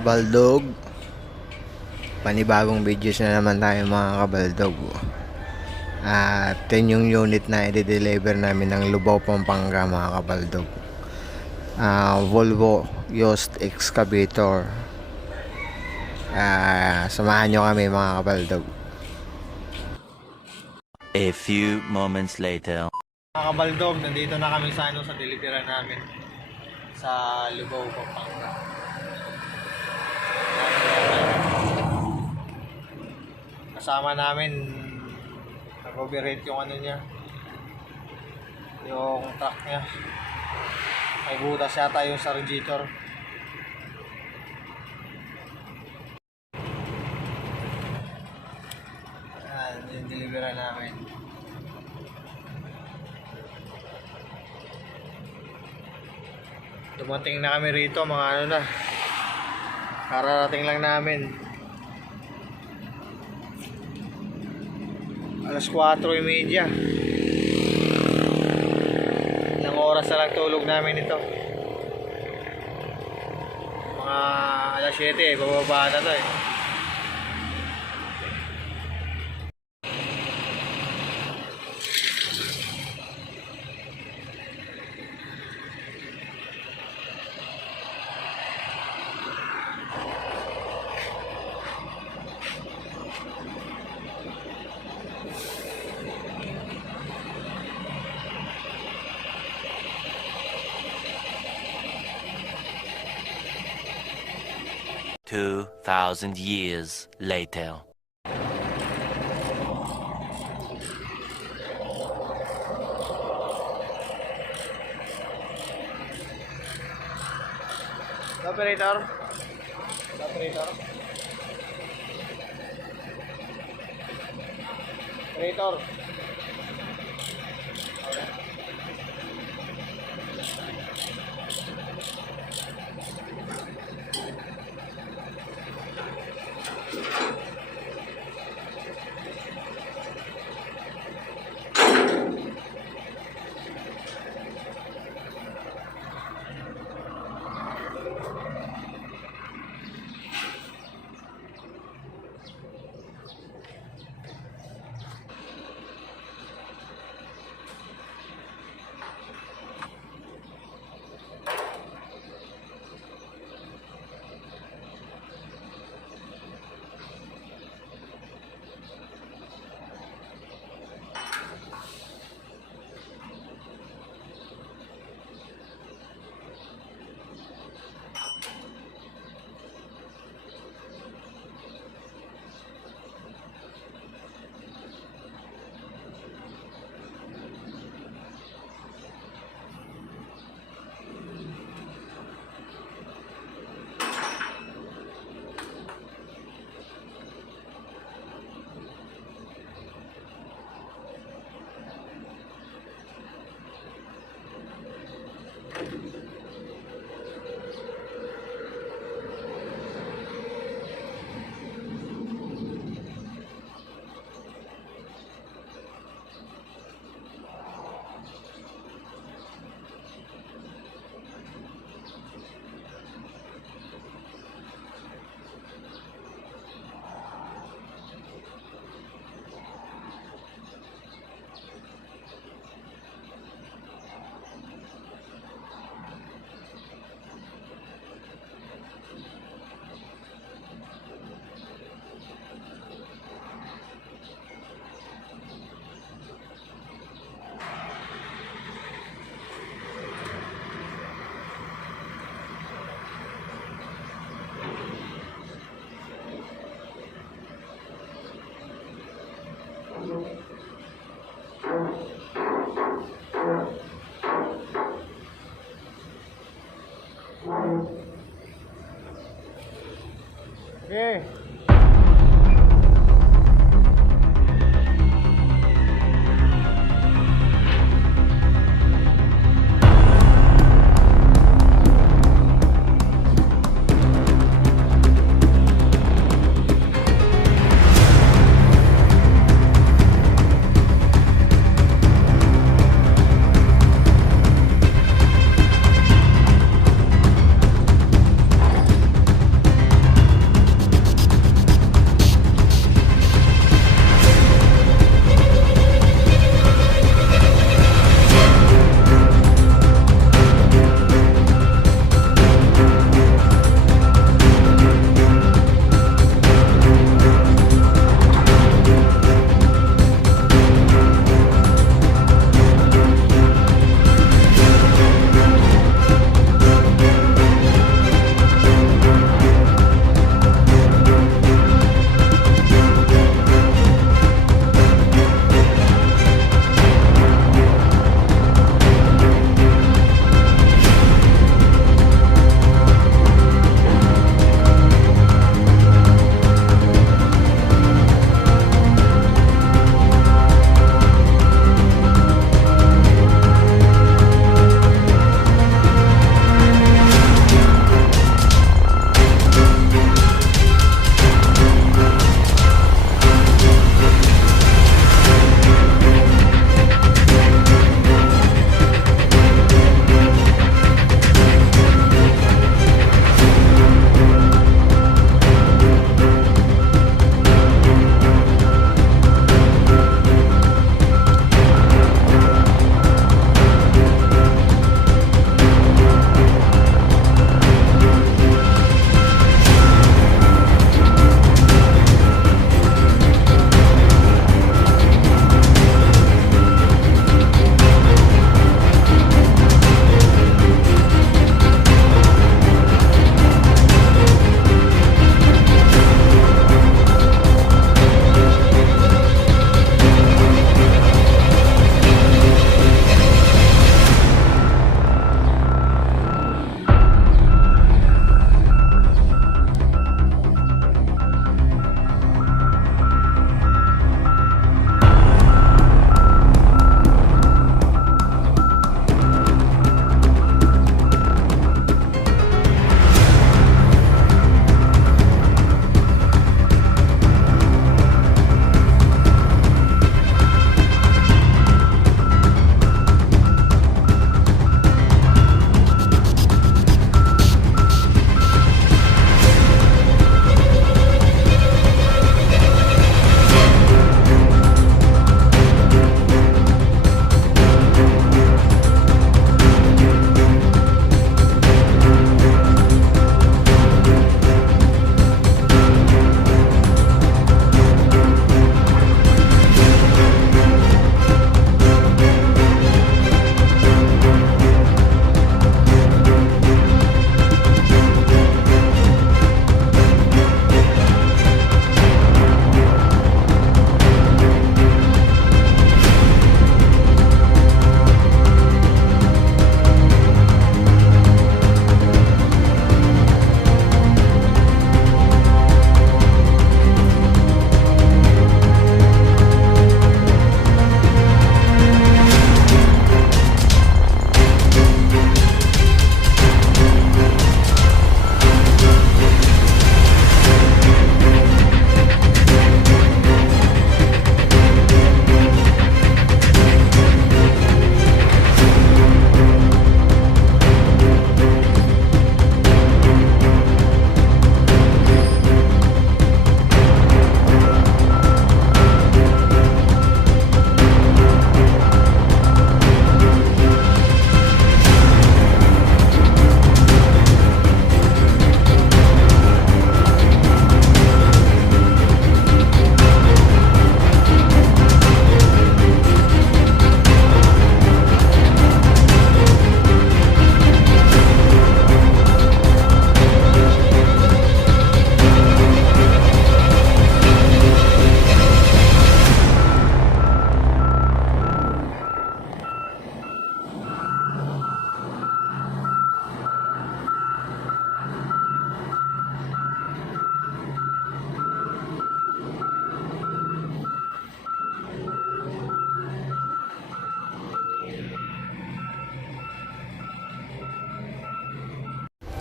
kabaldog, panibagong videos na naman tayo mga kabaldog. At 10 yung unit na i-deliver namin ng Lubao, Pampanga mga kabaldog. Volvo GUYZ EXCAVATOR. Samahan nyo kami mga kabaldog. A few moments later. Mga kabaldog, nandito na kami sa delivery namin sa Lubao, Pampanga. Kasama namin nag-overheat yung niya, yung truck niya. May butas yata yung sa radiator. Ayan, yung delivery namin. Dumating na kami rito mga kararating lang namin. Alas 4:30. Ilang oras na lang tulog namin ito. Mga alas 7, bababa na to eh. $2,000 years later. Operator. Okay.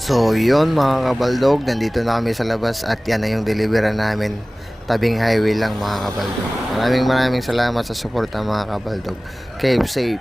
So yun mga kabaldog, nandito na kami sa labas at yan na yung delivery namin. Tabing highway lang mga kabaldog. Maraming salamat sa suporta mga kabaldog. Keep safe.